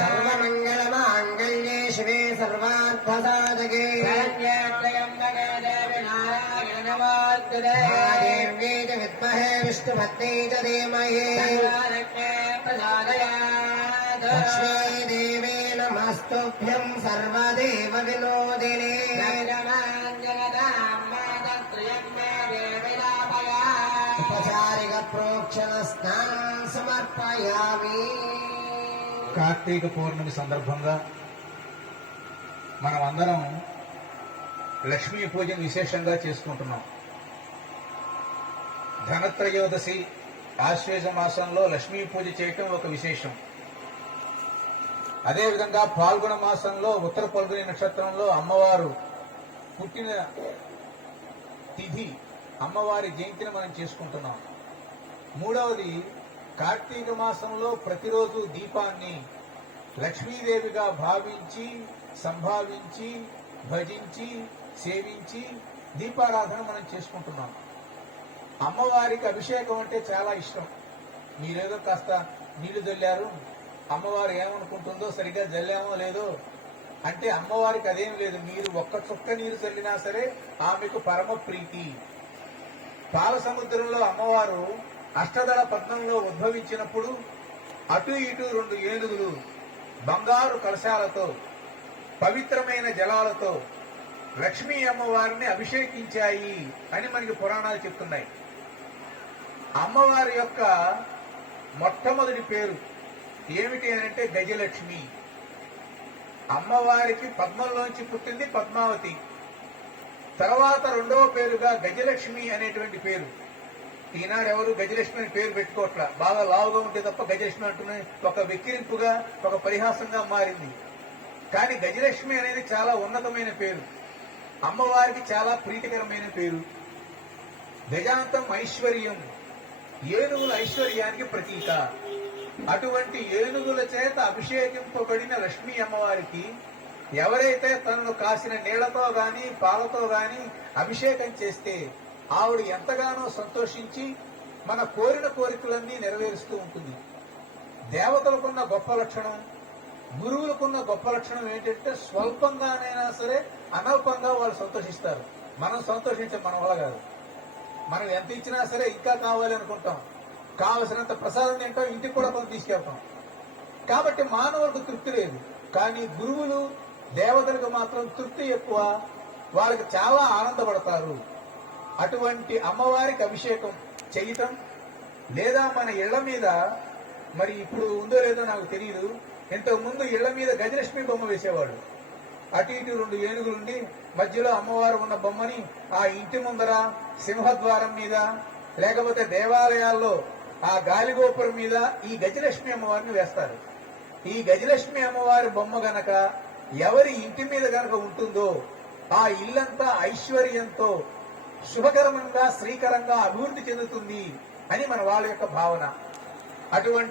सर्वमङ्गलमाङ्गल्ये शिवे सर्वार्थसाधके देव्यै च विद्महे विष्णुपत्न्यै च धीमहि लक्ष्मीदेवी नमस्तुभ्यं सर्वदेव विनोदिने उपचारिक प्रोक्षण स्नानं समर्पयामि. కార్తీక పౌర్ణమి సందర్భంగా మనం అందరం లక్ష్మీ పూజను విశేషంగా చేసుకుంటున్నాం. ధనత్రయోదశి ఆశ్వేజ మాసంలో లక్ష్మీ పూజ చేయటం ఒక విశేషం. అదేవిధంగా పాల్గొన మాసంలో ఉత్తర పల్గొని నక్షత్రంలో అమ్మవారు పుట్టిన తిథి అమ్మవారి జయంతిని మనం చేసుకుంటున్నాం. మూడవది కార్తీక మాసంలో ప్రతిరోజు దీపాన్ని లక్ష్మీదేవిగా భావించి సంభావించి భజించి సేవించి దీపారాధన మనం చేసుకుంటున్నాం. అమ్మవారికి అభిషేకం అంటే చాలా ఇష్టం. మీరేదో కాస్త నీళ్లు జల్లారు, అమ్మవారు ఏమనుకుంటుందో సరిగ్గా జల్లామో లేదో అంటే అమ్మవారికి అదేం లేదు. మీరు ఒక్క చుక్క నీరు చల్లినా సరే ఆమెకు పరమ ప్రీతి. పాల సముద్రంలో అమ్మవారు అష్టదళ పద్మంలో ఉద్భవించినప్పుడు అటు ఇటు 2 ఏనుగులు బంగారు కలశాలతో పవిత్రమైన జలాలతో లక్ష్మీ అమ్మవారిని అభిషేకించాయి అని మనకి పురాణాలు చెప్తున్నాయి. అమ్మవారి యొక్క మొట్టమొదటి పేరు ఏమిటి అంటే గజలక్ష్మి. అమ్మవారికి పద్మంలోంచి పుట్టింది పద్మావతి. తర్వాత రెండవ పేరుగా గజలక్ష్మి అనేటువంటి పేరు. ఈనాడు ఎవరు గజలక్ష్మి అని పేరు పెట్టుకోవట్లా. బాగా లావుగా ఉంటే తప్ప గజలక్ష్మి అంటూనే ఒక వెక్కిరింపుగా ఒక పరిహాసంగా మారింది. కానీ గజలక్ష్మి అనేది చాలా ఉన్నతమైన పేరు, అమ్మవారికి చాలా ప్రీతికరమైన పేరు. గజాంతం ఐశ్వర్యం, ఏనుగుల ఐశ్వర్యానికి ప్రతీక. అటువంటి ఏనుగుల చేత అభిషేకింపబడిన లక్ష్మీ అమ్మవారికి ఎవరైతే తనను కాసిన నీళ్లతో గాని పాలతో గాని అభిషేకం చేస్తే ఆవిడ ఎంతగానో సంతోషించి మన కోరిన కోరికలన్నీ నెరవేరుస్తూ ఉంటుంది. దేవతలకున్న గొప్ప లక్షణం, గురువులకున్న గొప్ప లక్షణం ఏంటంటే స్వల్పంగానైనా సరే అనల్పంగా వాళ్ళు సంతోషిస్తారు. మనం సంతోషించాం మన వల్ల కాదు. మనం ఎంత ఇచ్చినా సరే ఇంకా కావాలి అనుకుంటాం, కావలసినంత ప్రసాదం తింటాం, ఇంటికి కూడా కొంత తీసుకెళ్తాం. కాబట్టి మానవులకు తృప్తి లేదు. కానీ గురువులు దేవతలకు మాత్రం తృప్తి ఎక్కువ, వాళ్ళకి చాలా ఆనందపడతారు. అటువంటి అమ్మవారికి అభిషేకం చేయటం లేదా మన ఇళ్ల మీద, మరి ఇప్పుడు ఉందో లేదో నాకు తెలియదు, ఇంతకు ముందు ఇళ్ల మీద గజలక్ష్మి బొమ్మ వేసేవాడు. అటు ఇటు 2 ఏనుగులుండి మధ్యలో అమ్మవారు ఉన్న బొమ్మని ఆ ఇంటి ముందర సింహద్వారం మీద లేకపోతే దేవాలయాల్లో ఆ గాలిగోపురం మీద ఈ గజలక్ష్మి అమ్మవారిని వేస్తారు. ఈ గజలక్ష్మి అమ్మవారి బొమ్మ గనక ఎవరి ఇంటి మీద గనక ఉంటుందో ఆ ఇల్లంతా ఐశ్వర్యంతో శుభకరంగా శ్రీకరంగా అభివృద్ధి చెందుతుంది అని మన వాళ్ళ యొక్క భావన. అటువంటి